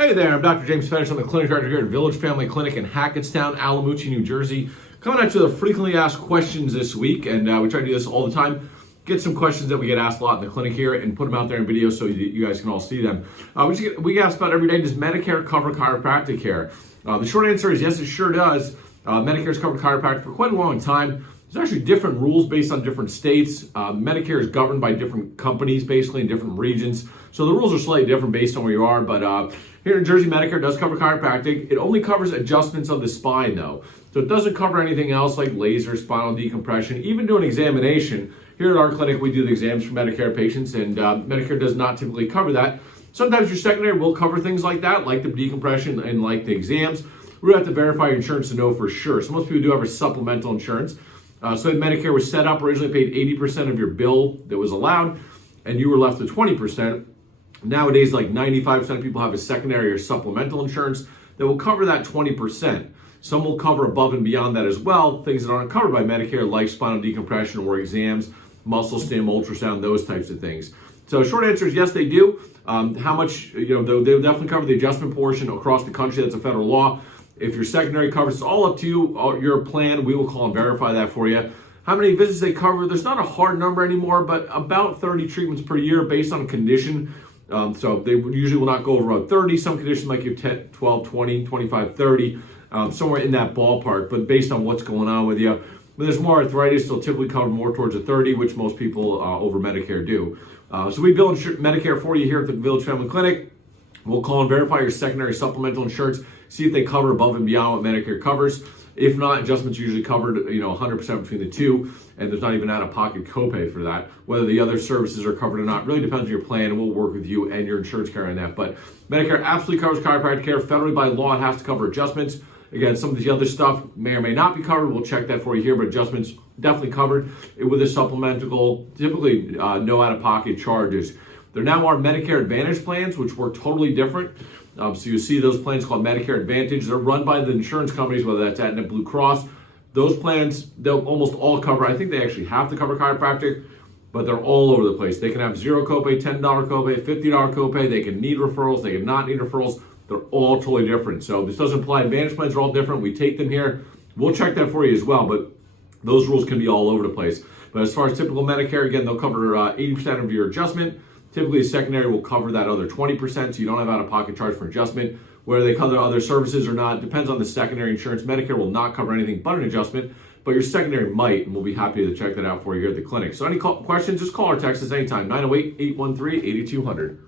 Hey there, I'm Dr. James Fetish. I'm the clinic director here at Village Family Clinic in Hackettstown, Allamuchy, New Jersey. Coming at you with frequently asked questions this week, and we try to do this all the time. Get some questions that we get asked a lot in the clinic here and put them out there in videos so you guys can all see them. We get asked about every day, does Medicare cover chiropractic care? The short answer is yes, it sure does. Medicare's covered chiropractic for quite a long time. There's actually different rules based on different states. Medicare is governed by different companies, basically in different regions. So the rules are slightly different based on where you are. But here in Jersey, Medicare does cover chiropractic. It only covers adjustments of the spine, though. So it doesn't cover anything else like laser, spinal decompression, even do an examination. Here at our clinic, we do the exams for Medicare patients, and Medicare does not typically cover that. Sometimes your secondary will cover things like that, like the decompression and like the exams. We have to verify your insurance to know for sure. So most people do have a supplemental insurance. So Medicare was set up, originally paid 80% of your bill that was allowed, and you were left with 20%. Nowadays, like 95% of people have a secondary or supplemental insurance that will cover that 20%. Some will cover above and beyond that as well, things that aren't covered by Medicare, like spinal decompression or exams, muscle stim, ultrasound, those types of things. So short answer is yes, they do. How much, they'll definitely cover the adjustment portion across the country. That's a federal law. If your secondary covers, it's all up to you, your plan. We will call and verify that for you. How many visits they cover, there's not a hard number anymore, but about 30 treatments per year based on condition. So they usually will not go over about 30. Some conditions might give 10, 12, 20, 25, 30, somewhere in that ballpark, but based on what's going on with you. When there's more arthritis, they'll typically cover more towards a 30, which most people over Medicare do. So we bill Medicare for you here at the Village Family Clinic. We'll call and verify your secondary supplemental insurance, see if they cover above and beyond what Medicare covers. If not, adjustments are usually covered, 100% between the two, and there's not even out-of-pocket copay for that. Whether the other services are covered or not really depends on your plan, and we'll work with you and your insurance carrier on that. But Medicare absolutely covers chiropractic care. Federally by law, it has to cover adjustments. Again, some of the other stuff may or may not be covered. We'll check that for you here, but adjustments definitely covered. With a supplemental, typically no out-of-pocket charges. There now are Medicare Advantage plans, which work totally different. So you see those plans called Medicare Advantage. They're run by the insurance companies, whether that's Aetna, Blue Cross. Those plans, they'll almost all cover, I think they actually have to cover chiropractic, but they're all over the place. They can have $0 copay, $10 copay, $50 copay. They can need referrals. They can not need referrals. They're all totally different. So this doesn't apply. Advantage plans are all different. We take them here. We'll check that for you as well, but those rules can be all over the place. But as far as typical Medicare, again, they'll cover 80% of your adjustment. Typically, a secondary will cover that other 20%, so you don't have out-of-pocket charge for adjustment. Whether they cover other services or not depends on the secondary insurance. Medicare will not cover anything but an adjustment, but your secondary might, and we'll be happy to check that out for you here at the clinic. So any questions, just call or text us anytime, 908-813-8200.